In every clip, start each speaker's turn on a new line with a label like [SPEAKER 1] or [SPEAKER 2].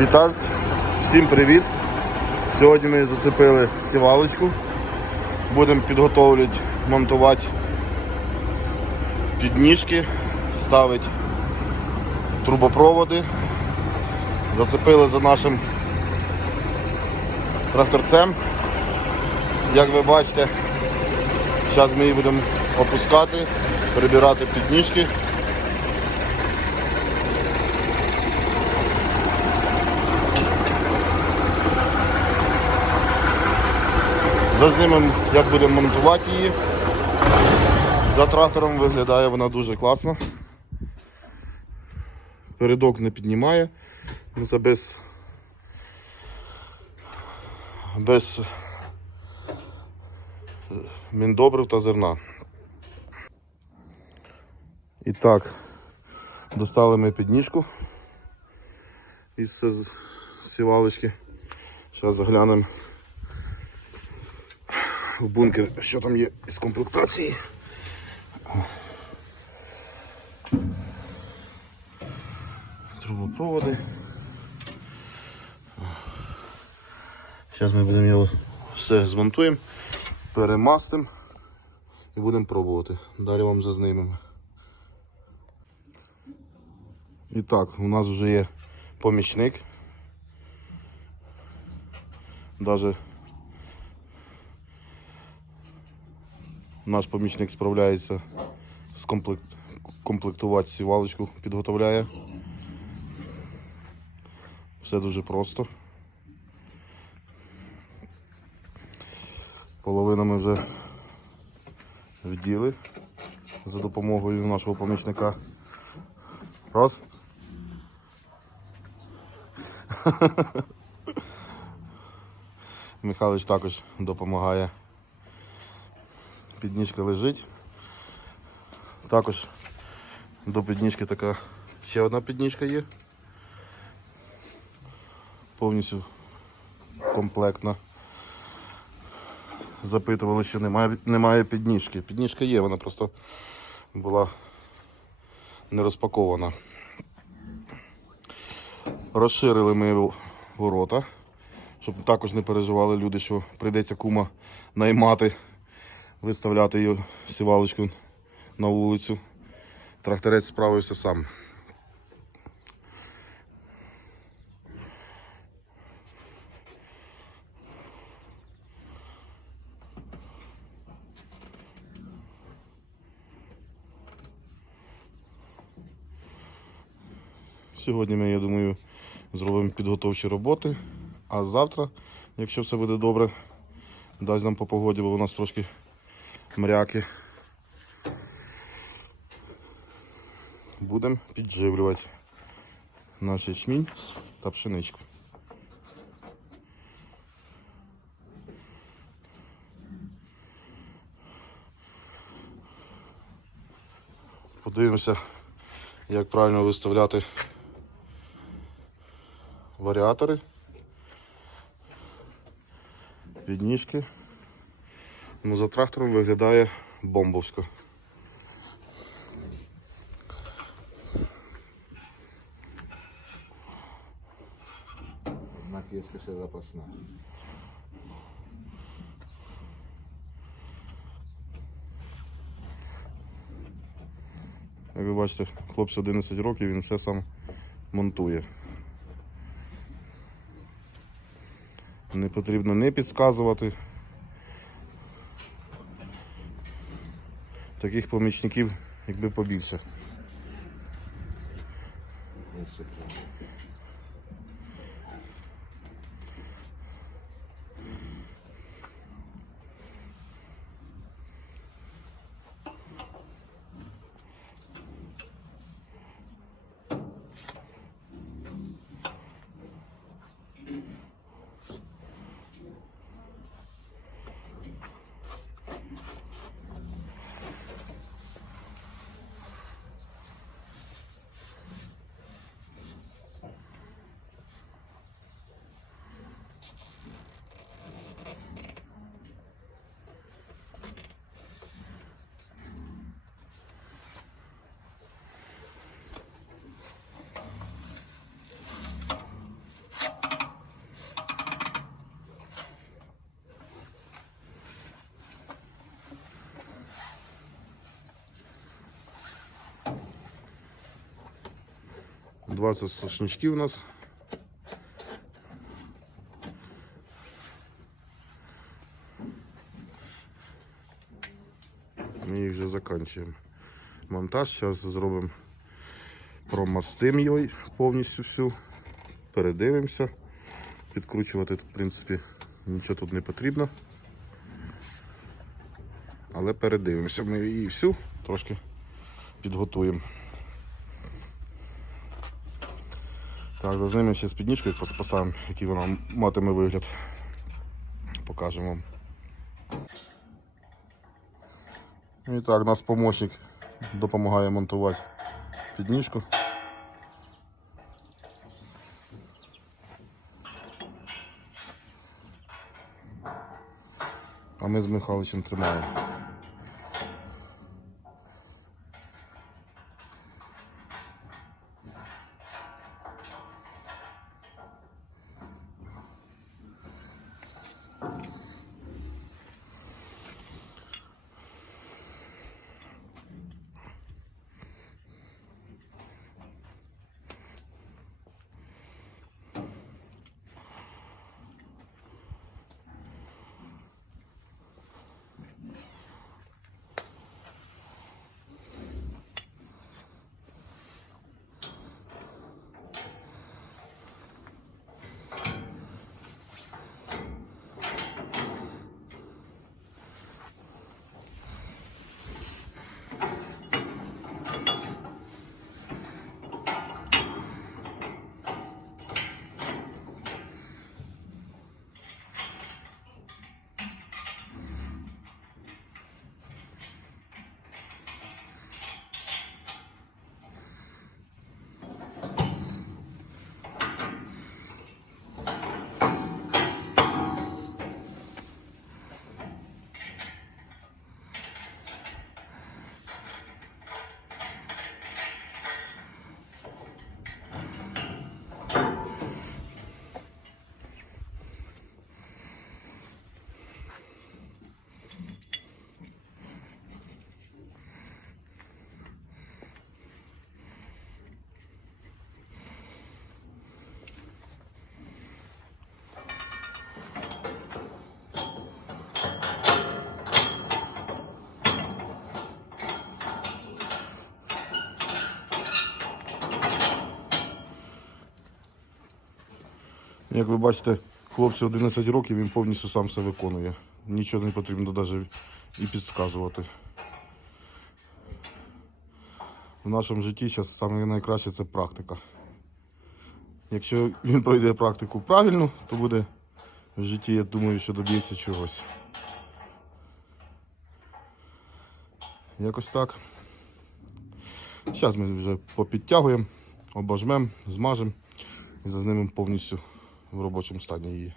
[SPEAKER 1] І так, всім привіт! Сьогодні ми зацепили сівалочку. Будемо підготовлювати, монтувати підніжки, ставити трубопроводи. Зацепили за нашим тракторцем. Як ви бачите, зараз ми її будемо опускати, прибирати підніжки. Зазнімемо, як будемо монтувати її. За трактором виглядає вона дуже класно. Передок не піднімає. Ну, Це без, без е, міндобрив та зерна. І так, достали ми підніжку із сівалочки. Зараз заглянемо в бункер, що там є із комплектації. Трубопроводи. Зараз ми будемо його все змонтуємо, перемастимо і будемо пробувати. Далі вам зазнимемо. І так, у нас вже є помічник. Даже наш помічник справляється комплект... комплектувати сівалочку, підготовляє. Все дуже просто. Половину ми вже вділи за допомогою нашого помічника. Раз. Михайлович також допомагає. Підніжка лежить. Також до підніжки така ще одна підніжка є. Повністю комплектна. Запитували, що немає, немає підніжки. Підніжка є, вона просто була не розпакована. Розширили ми ворота, щоб також не переживали люди, що прийдеться кума наймати, виставляти її сівалочку на вулицю. Тракторець справився сам. Сьогодні ми, я думаю, зробимо підготовчі роботи. А завтра, якщо все буде добре, дасть нам по погоді, бо у нас трошки мряки. Будемо підживлювати наш ячмінь та пшеничку. Подивимося, як правильно виставляти варіатори, підніжки. Ну, за трактором виглядає бомбовсько.
[SPEAKER 2] Накидка ще запасна.
[SPEAKER 1] Як ви бачите, хлопцю 11 років, він все сам монтує. Не потрібно не підказувати. Таких помічників, якби побільше. 20 сошничків у нас. Ми їх вже закінчуємо. Монтаж. Зараз зробимо промастим його повністю всю. Передивимося. Підкручувати тут, в принципі, нічого тут не потрібно. Але передивимося. Ми її всю трошки підготуємо. Так, за ще пос- поставимо, який вона матиме вигляд. Покажемо вам. І так, наш помощник допомагає монтувати підніжку. А ми з Михайловичем тримаємо. Як ви бачите, хлопцю 11 років, він повністю сам все виконує. Нічого не потрібно навіть і підказувати. В нашому житті зараз найкраще це практика. Якщо він пройде практику правильно, то буде в житті, я думаю, що доб'ється чогось. Якось так. Зараз ми вже попідтягуємо, обожмемо, змажемо і зазнімемо повністю в робочому стані її.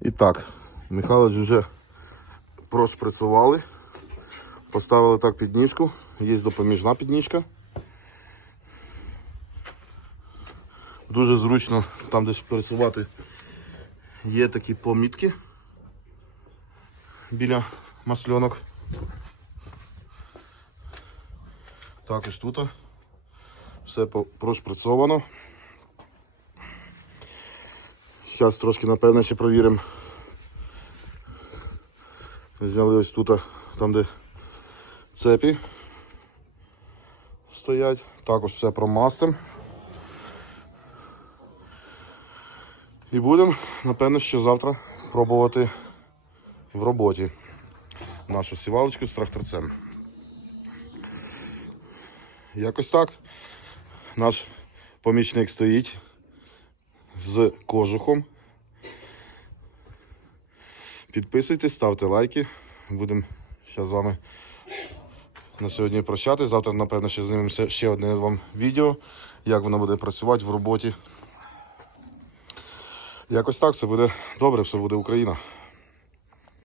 [SPEAKER 1] І так, Михайлович вже прошприцували, поставили так підніжку, є допоміжна підніжка. Дуже зручно там десь пресувати є такі помітки біля масльонок. Також тут все прошприцовано. Зараз трошки напевно ще провіримо. Взяли ось тут, там де цепі стоять. Також все промастим. І будемо, напевно, що завтра пробувати в роботі нашу сівалочку з тракторцем. Якось так. Наш помічник стоїть з кожухом. Підписуйтесь, ставте лайки. Будемо з вами на сьогодні прощати. Завтра, напевно, ще знімемо ще одне вам відео, як воно буде працювати в роботі. Якось так, все буде добре, все буде Україна.